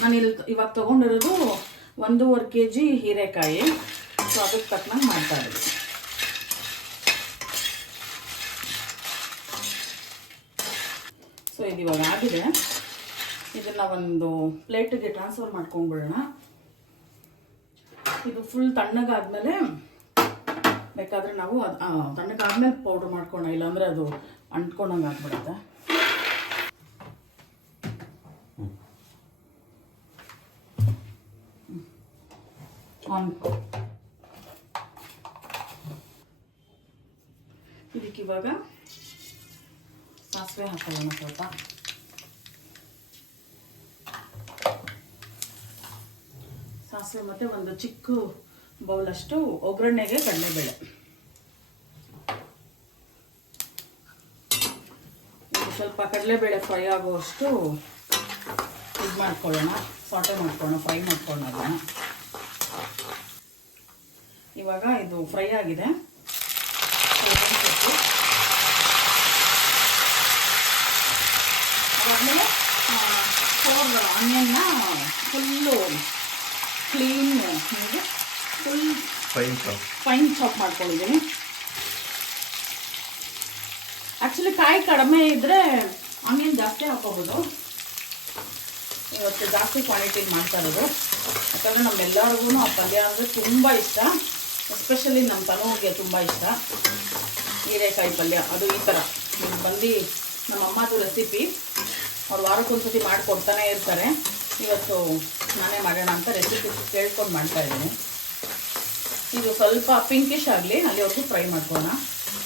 ನಾನು ಇವಾಗ ತೊಗೊಂಡಿರೋದು 1.5 kg ಹೀರೆಕಾಯಿ. ಸೊ ಅದಕ್ಕೆ ತಕ್ಕನಂಗೆ ಮಾಡ್ತಾ ಇದ್ದೀನಿ. ಸೊ ಇದು ಇವಾಗ ಆಗಿದೆ. ಇದನ್ನು ಒಂದು ಪ್ಲೇಟಿಗೆ ಟ್ರಾನ್ಸ್ಫರ್ ಮಾಡ್ಕೊಂಡ್ಬಿಡೋಣ. ಇದು ಫುಲ್ ತಣ್ಣಗಾದ್ಮೇಲೆ ಬೇಕಾದರೆ ನಾವು ತಣ್ಣಗಾದ್ಮೇಲೆ ಪೌಡ್ರ್ ಮಾಡ್ಕೊಳ್ಳೋಣ, ಇಲ್ಲಾಂದರೆ ಅದು ಅಂಟ್ಕೊಂಡಂಗೆ ಆಗ್ಬಿಡುತ್ತೆ. ಇದಕ್ಕೆ ಇವಾಗ ಸಾಸಿವೆ ಹಾಕೊಳ್ಳೋಣ ಸ್ವಲ್ಪ. ಸಾಸಿವೆ ಮತ್ತು ಒಂದು ಚಿಕ್ಕ ಬೌಲಷ್ಟು ಒಗ್ಗರಣೆಗೆ ಕಡಲೆಬೇಳೆ. ಸ್ವಲ್ಪ ಕಡಲೆಬೇಳೆ ಫ್ರೈ ಆಗುವಷ್ಟು ಇದು ಮಾಡ್ಕೊಳ್ಳೋಣ, ಸಾಟೆ ಮಾಡ್ಕೊಳ್ಳೋಣ, ಫ್ರೈ ಮಾಡ್ಕೊಳ್ಳೋಣ ಅದನ್ನು. ಇವಾಗ ಇದು ಫ್ರೈ ಆಗಿದೆ. ಅದಾದಮೇಲೆ 4 ಆನಿಯನ್ನ full clean full fine chop ಮಾಡ್ಕೊಂಡಿದ್ದೀನಿ. ಆ್ಯಕ್ಚುಲಿ ಕಾಯಿ ಕಡಿಮೆ ಇದ್ದರೆ ಆನಿಯನ್ ಜಾಸ್ತಿ ಹಾಕೋಬೋದು. ಇವತ್ತು ಜಾಸ್ತಿ ಕ್ವಾಂಟಿಟಿಗೆ ಮಾಡ್ತಾ ಇರೋದು, ಯಾಕಂದರೆ ನಮ್ಮೆಲ್ಲರಿಗೂ ಆ ಪಲ್ಯ ಅಂದರೆ ತುಂಬ ಇಷ್ಟ. ಎಸ್ಪೆಷಲಿ ನಮ್ಮ ತನೂಗೆ ತುಂಬ ಇಷ್ಟ ಹೀರೆಕಾಯಿ ಪಲ್ಯ. ಅದು ಈ ಥರ ಬಂದು ನಮ್ಮ ಅಮ್ಮದು ರೆಸಿಪಿ, ಅವ್ರು ವಾರಕ್ಕೊಂದ್ಸತಿ ಮಾಡಿಕೊಡ್ತಾನೆ ಇರ್ತಾರೆ. ಇವತ್ತು ನಾನೇ ಮಾಡೋಣ ಅಂತ ರೆಸಿಪಿ ಕೇಳ್ಕೊಂಡು ಮಾಡ್ತಾಯಿದ್ದೀನಿ. ಇದು ಸ್ವಲ್ಪ ಪಿಂಕಿಶ್ ಆಗಲಿ, ಅಲ್ಲಿವರೆಗೂ ಫ್ರೈ ಮಾಡ್ಕೊಳ್ಳೋಣ.